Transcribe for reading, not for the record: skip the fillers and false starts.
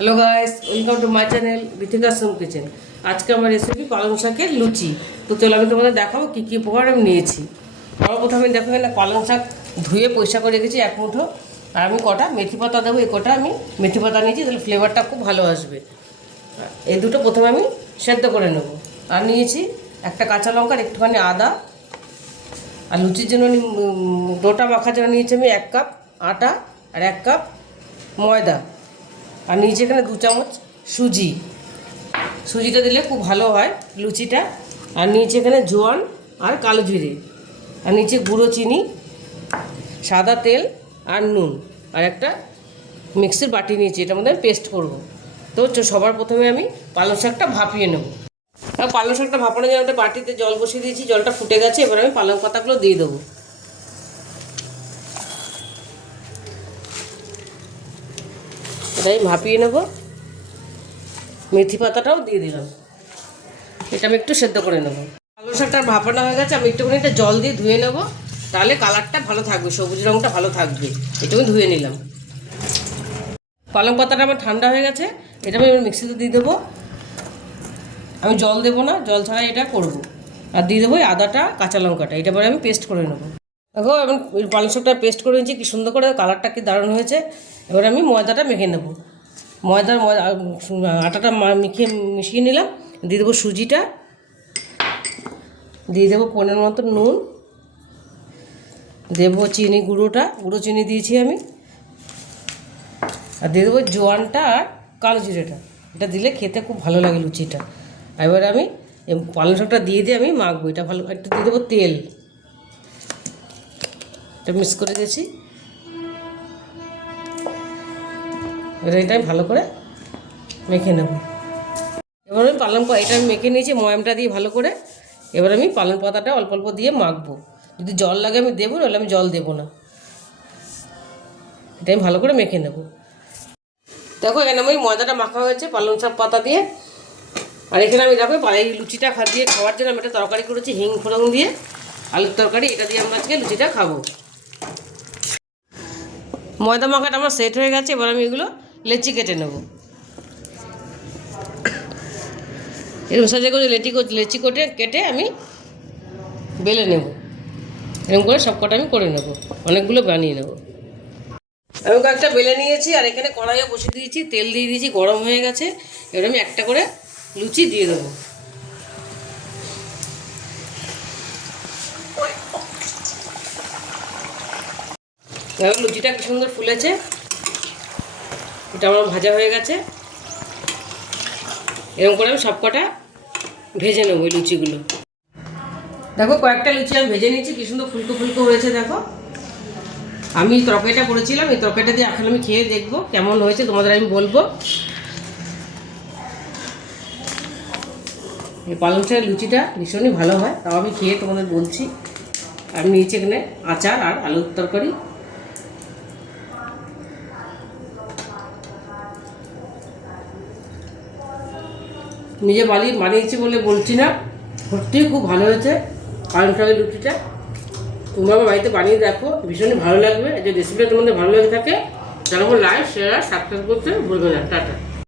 Hello guys, welcome to my channel Ritika Som kitchen. আজকে আমার recipe পালং শাকের লুচি। তো চলো আমি তোমাদের দেখাবো কী কী উপকরণ আমি নিয়েছি। আমার প্রথমে দেখো এখানে পালং শাক ধুয়ে পরিষ্কার করে রেখেছি 1 মুঠো। আর আমি কটা মেথি পাতা দেবো, এই কটা আমি মেথি পাতা নিয়েছি, তাহলে ফ্লেভারটা খুব ভালো আসবে। এই দুটো প্রথমে আমি সেদ্ধ করে নেবো। আর নিয়েছি একটা কাঁচা লঙ্কা, একটুখানি আদা। আর লুচির জন্য ডোটা মাখার জন্য নিয়েছি আমি 1 কাপ আটা আর 1 কাপ ময়দা। আর নিচে এখানে 2 চামচ সুজিটা দিলে খুব ভালো হয় লুচিটা। আর নিচে এখানে জোয়ান আর কালো জিরে। আর নিচে গুঁড়ো চিনি, সাদা তেল আর নুন। আর একটা মিক্সির বাটি নিয়েছি, এটার মধ্যে পেস্ট করব। তো সবার প্রথমে আমি পালং শাকটা ভাপিয়ে নেব। আর পালং শাকটা ভাপানোর জন্য একটা বাটিতে জল বসিয়ে দিয়েছি, জলটা ফুটে গেছে। এবার আমি পালং পাতাগুলো দিয়ে দেবো। এটাই ভাপিয়ে নেব। মেথি পাতাটাও দিয়ে দিলাম, এটা আমি একটু সেদ্ধ করে নেব। পালং শাকটা ভাপানো হয়ে গেছে, আমি একটুখানি একটা জল দিয়ে ধুয়ে নেব, তাহলে কালারটা ভালো থাকবে, সবুজ রঙটা ভালো থাকবে। এটা আমি ধুয়ে নিলাম। পালং পাতাটা আমার ঠান্ডা হয়ে গেছে, এটা আমি মিক্সিতে দিয়ে দেবো। আমি জল দেবো না, জল ছাড়া এটা করব। আর দিয়ে দেবো আদাটা, কাঁচা লঙ্কাটা, এটা পরে আমি পেস্ট করে নেবো। দেখো আমি পালং শাকটা পেস্ট করে নিয়েছি, কি সুন্দর করে, কালারটা কি দারুণ হয়েছে। এবার আমি ময়দাটা মেখে নেব। আটাটা মিশিয়ে নিলাম। দিয়ে দেবো সুজিটা, দিয়ে দেবো পরিমাণ মতো নুন, দেবো গুঁড়ো চিনি দিয়েছি আমি। আর দিয়ে দেবো জোয়ানটা আর কালো জিরেটা, এটা দিলে খেতে খুব ভালো লাগে লুচিটা। এবার আমি পালং শাকটা দিয়ে আমি মাখবো। এটা ভালো, একটু দিয়ে দেবো তেল, এটা মিক্স করে দিয়েছি। এবার এটা আমি ভালো করে মেখে নেব। এবার আমি এটা আমি মেখে নিয়েছি ময়ামটা দিয়ে ভালো করে। এবার আমি পালং পাতাটা অল্প অল্প দিয়ে মাখবো। যদি জল লাগে আমি দেবো, নাহলে আমি জল দেবো না। এটা আমি ভালো করে মেখে নেব। দেখো এখানে আমি ময়দাটা মাখা হয়েছে পালং শাক পাতা দিয়ে। আর এখানে আমি দেখো এই লুচিটা দিয়ে খাওয়ার জন্য আমি একটা তরকারি করেছি, হিং ফোড়ন দিয়ে আলুর তরকারি। এটা দিয়ে আমরা আজকে লুচিটা খাবো। ময়দা মাখাটা আমার সেট হয়ে গেছে। এবার আমি এগুলো লেচি কেটে নেব। এরকম সাজে করে লেচি কেটে আমি বেলে নেব। এরকম করে সব কটা আমি করে নেব, অনেকগুলো বানিয়ে নেব। আমি কয়েকটা বেলে নিয়েছি। আর এখানে কড়াইও বসিয়ে দিয়েছি, তেল দিয়ে দিয়েছি, গরম হয়ে গেছে। এবার আমি একটা করে লুচি দিয়ে দেবো। এবার লুচিটা কি সুন্দর ফুলেছে, এটা আমার ভাজা হয়ে গেছে। এরকম করে আমি সব কটা ভেজে নেবো ওই লুচিগুলো। দেখো কয়েকটা লুচি আমি ভেজে নিয়েছি, কি সুন্দর ফুলকো ফুলকো হয়েছে। দেখো আমি তরকারিটা করেছিলাম, এই তরকারিটা দিয়ে এখন আমি খেয়ে দেখবো কেমন হয়েছে, তোমাদের আমি বলবো। এই পালং শাকের লুচিটা ভীষণই ভালো হয়, তাও আমি খেয়ে তোমাদের বলছি। আমি নিয়েছি এখানে আচার আর আলুর তরকারি। নিজে বানিয়েছি বলে বলছি না, সত্যিই খুব ভালো হয়েছে পালং শাকের লুচিটা। তোমরা বাড়িতে বানিয়ে দেখো, ভীষণই ভালো লাগবে। যে রেসিপিটা তোমাদের ভালো লেগে থাকে, তার উপর লাইক শেয়ার সাবস্ক্রাইব করতে ভুলবে না। টাটা।